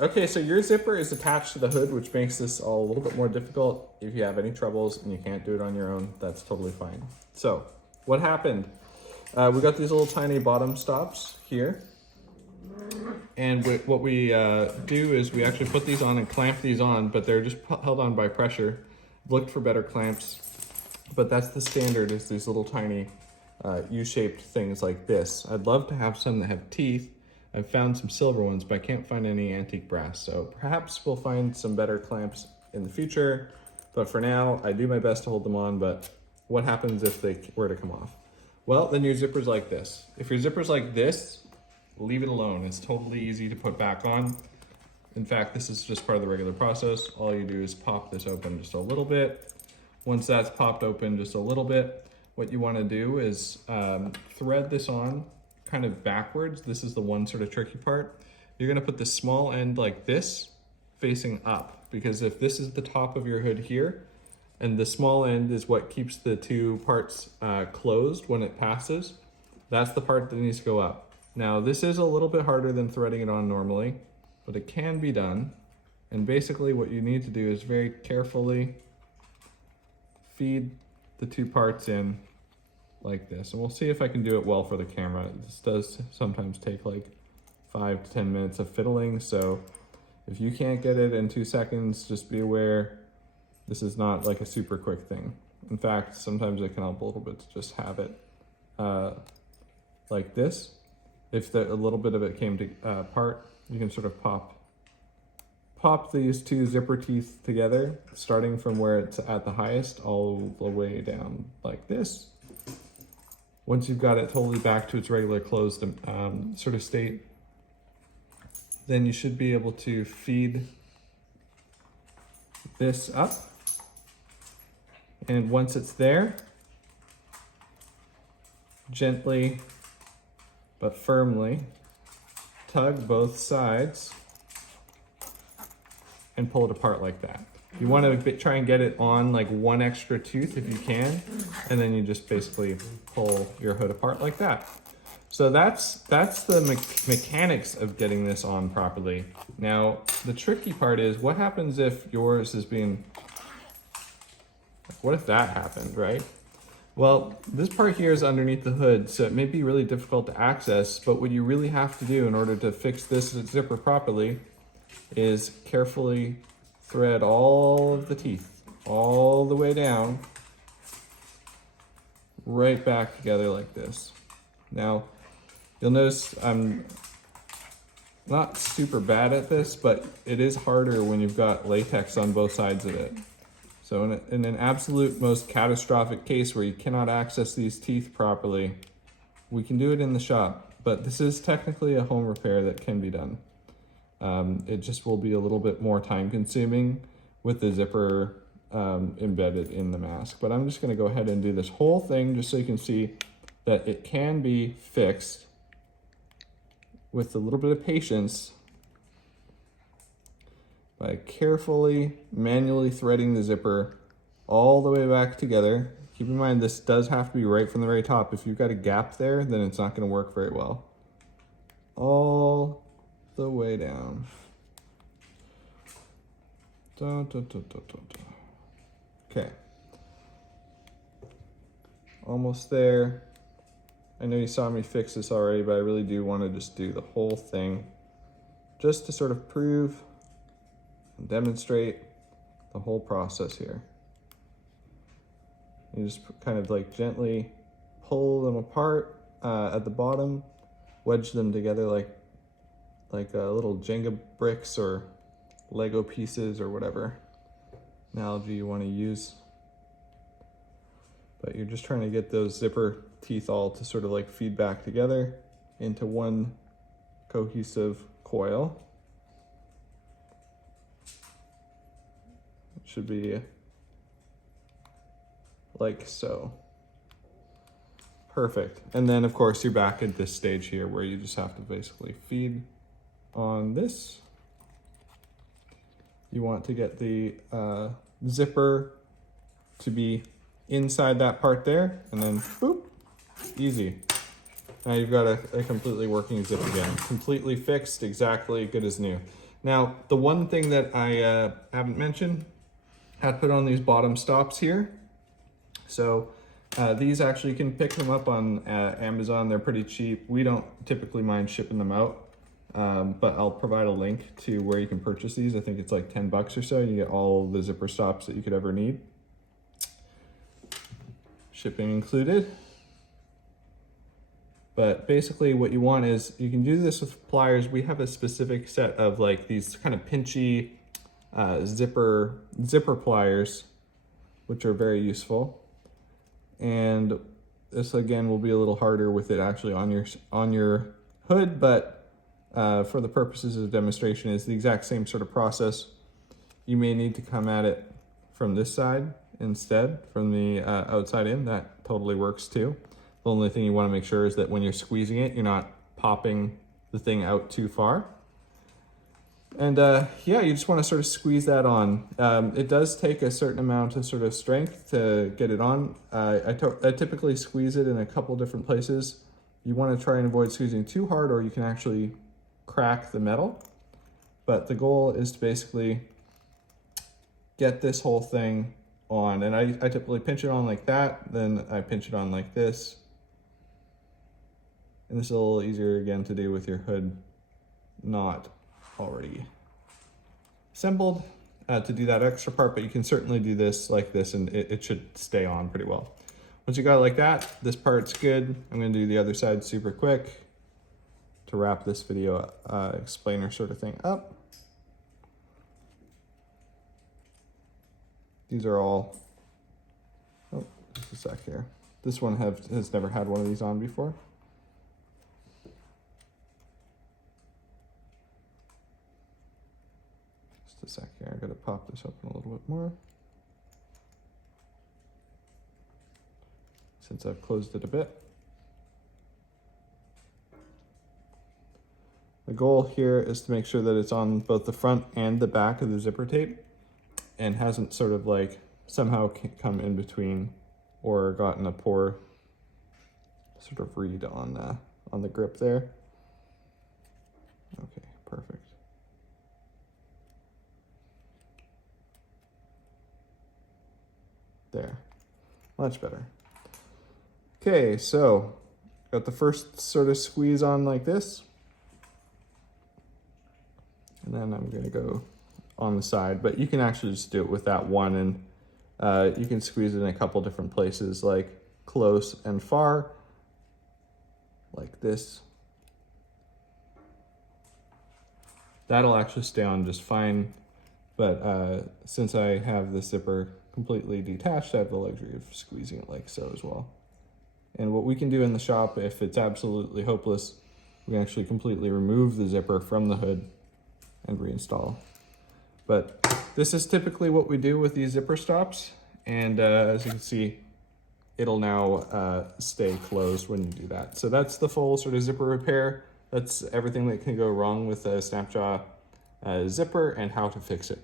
Okay, so your zipper is attached to the hood, which makes this all a little bit more difficult. If you have any troubles and you can't do it on your own, that's totally fine. So what happened? We got these little tiny bottom stops here. And what we do is we actually put these on and clamp these on, but they're just held on by pressure. Looked for better clamps, but that's the standard, is these little tiny U-shaped things like this. I'd love to have some that have teeth. I've found some silver ones, but I can't find any antique brass. So perhaps we'll find some better clamps in the future. But for now, I do my best to hold them on, but what happens if they were to come off? Well, then your zipper's like this. If your zipper's like this, leave it alone. It's totally easy to put back on. In fact, this is just part of the regular process. All you do is pop this open just a little bit. Once that's popped open just a little bit, what you want to do is thread this on kind of backwards. This is the one sort of tricky part. You're going to put the small end like this facing up, because if this is the top of your hood here and the small end is what keeps the two parts closed when it passes, that's the part that needs to go up. Now this is a little bit harder than threading it on normally, but it can be done. And basically what you need to do is very carefully feed the two parts in like this. And we'll see if I can do it well for the camera. This does sometimes take like 5 to 10 minutes of fiddling. So if you can't get it in 2 seconds, just be aware this is not like a super quick thing. In fact, sometimes it can help a little bit to just have it like this. If a little bit of it came to apart, you can sort of pop these two zipper teeth together, starting from where it's at the highest all the way down like this. Once you've got it totally back to its regular closed sort of state, then you should be able to feed this up. And once it's there, gently but firmly tug both sides and pull it apart like that. You want to try and get it on like one extra tooth if you can, and then you just basically pull your hood apart like that. So that's the mechanics of getting this on properly. Now, the tricky part is, what happens if yours is being, what if that happened, right? Well, this part here is underneath the hood, so it may be really difficult to access, but what you really have to do in order to fix this zipper properly is carefully thread all of the teeth all the way down, right back together like this. Now, you'll notice I'm not super bad at this, but it is harder when you've got latex on both sides of it. So in an absolute most catastrophic case where you cannot access these teeth properly, we can do it in the shop, but this is technically a home repair that can be done. It just will be a little bit more time consuming with the zipper embedded in the mask. But I'm just gonna go ahead and do this whole thing just so you can see that it can be fixed with a little bit of patience by carefully manually threading the zipper all the way back together. Keep in mind, this does have to be right from the very top. If you've got a gap there, then it's not gonna work very well. All the way down. Okay. Almost there. I know you saw me fix this already, but I really do want to just do the whole thing just to sort of prove and demonstrate the whole process here. You just kind of like gently pull them apart at the bottom, wedge them together like little Jenga bricks or Lego pieces or whatever analogy you want to use. But you're just trying to get those zipper teeth all to sort of like feed back together into one cohesive coil. It should be like so. Perfect. And then of course you're back at this stage here where you just have to basically feed on this. You want to get the zipper to be inside that part there, and then boop, easy. Now you've got a completely working zip again, completely fixed, exactly good as new. Now, the one thing that I haven't mentioned, I had put on these bottom stops here. So these actually, you can pick them up on Amazon. They're pretty cheap. We don't typically mind shipping them out, but I'll provide a link to where you can purchase these. I think it's like 10 bucks or so. You get all the zipper stops that you could ever need. Shipping included. But basically what you want is, you can do this with pliers. We have a specific set of like these kind of pinchy zipper pliers, which are very useful. And this again will be a little harder with it actually on your hood, but for the purposes of demonstration, it's the exact same sort of process. You may need to come at it from this side instead, from the outside in. That totally works too. The only thing you want to make sure is that when you're squeezing it, you're not popping the thing out too far. And yeah, you just want to sort of squeeze that on. It does take a certain amount of sort of strength to get it on. I typically squeeze it in a couple different places. You want to try and avoid squeezing too hard, or you can actually crack the metal. But the goal is to basically get this whole thing on. And I typically pinch it on like that, then I pinch it on like this. And this is a little easier again to do with your hood not already assembled to do that extra part, but you can certainly do this like this and it should stay on pretty well. Once you got it like that, this part's good. I'm gonna do the other side super quick to wrap this video explainer sort of thing up. These are all, oh, just a sec here. This one has never had one of these on before. Just a sec here, I gotta pop this open a little bit more. Since I've closed it a bit. The goal here is to make sure that it's on both the front and the back of the zipper tape and hasn't sort of like somehow come in between or gotten a poor sort of read on the grip there. Okay, perfect. There, much better. Okay, so got the first sort of squeeze on like this. And then I'm gonna go on the side, but you can actually just do it with that one, and you can squeeze it in a couple different places, like close and far, like this. That'll actually stay on just fine, but since I have the zipper completely detached, I have the luxury of squeezing it like so as well. And what we can do in the shop, if it's absolutely hopeless, we can actually completely remove the zipper from the hood and reinstall. But this is typically what we do with these zipper stops. And as you can see, it'll now stay closed when you do that. So that's the full sort of zipper repair. That's everything that can go wrong with a Snapjaw zipper and how to fix it.